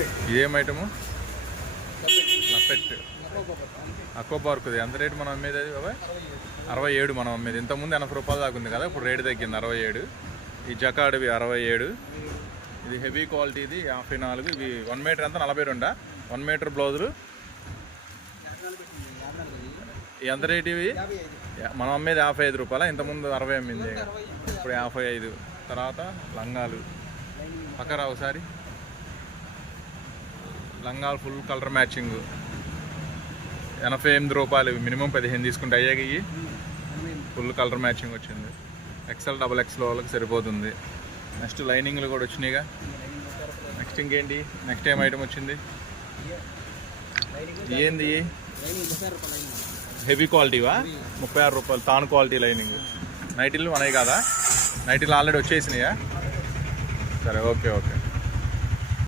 ఇదేం item? లపెట్ aqua పార్క్ది. ఎంత rate మనం అమ్మేది అది బాబాయ్? 67 మనం అమ్మేది. ఇంతకుముందు 80 రూపాయలు దాకా ఉంది కదా, ఇప్పుడు రేటు తగ్గింది 67. ఈ జకాడ్వి 67. ఇది హెవీ క్వాలిటీది 54. ఇవి 1 మీటర్ ఎంత? 42. 1 మీటర్ బ్లౌజులు ఎంత రేటు ఇవి? మనం అమ్మేది 55 రూపాయలు. ఇంతకుముందు 60 అమ్మింది, ఇప్పుడు 55. తర్వాత లంగాలు పక్కరా ఒకసారి. లంగాలు ఫుల్ కలర్ మ్యాచింగ్ 88 రూపాయలు. మినిమం 15 తీసుకుంటే అయ్యాక ఇవి ఫుల్ కలర్ మ్యాచింగ్ వచ్చింది. XL XXL వాళ్ళకి సరిపోతుంది. నెక్స్ట్ లైనింగ్లు కూడా వచ్చినాయిగా. నెక్స్ట్ ఇంకేంటి? నెక్స్ట్ ఏం ఐటమ్ వచ్చింది? ఏంది? హెవీ క్వాలిటీవా? 36 రూపాయలు. తాను క్వాలిటీ లైనింగ్. నైటీలు మనవి కాదా? నైటీలు ఆల్రెడీ వచ్చేసినాయా? సరే, ఓకే.